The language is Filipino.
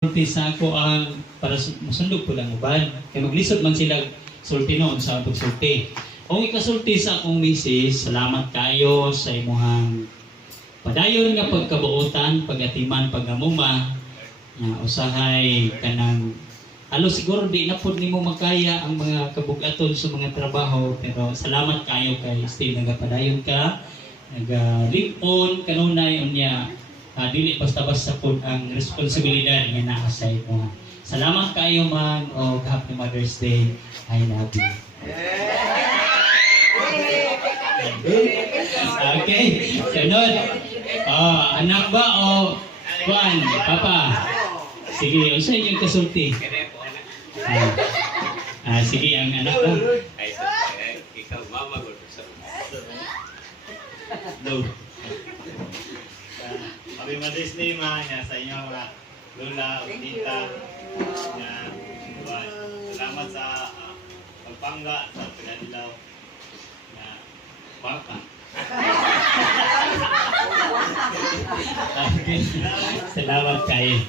sa ako ang para masundog ko lang uban. Kaya maglisod man sila sulti noon sa pagsulti. Kung ikasulti sa akong misis, salamat kayo sa imuhang padayon nga pagkabuotan, pagatiman, pagamuma. Usahay kanang siguro di na po nimo makaya ang mga kabugaton sa mga trabaho, pero salamat kayo kay still nagapadayon ka, nagalipon kanunay unya. Dili basta-basta po ang responsibilidad nga naa sa imo. Salamat kayo man o Happy Mother's Day. I love you. Okay, sunod. Anak ba o Juan? Papa? Sige, unsa inyong kasulti? Sige, ang anak ko. Ikaw, mama ko. No. Happy Mother's Day niya sa inyo mga lola o tita. Salamat sa pagpangga sa pinadilaw na baka. Okay. Salamat kayo.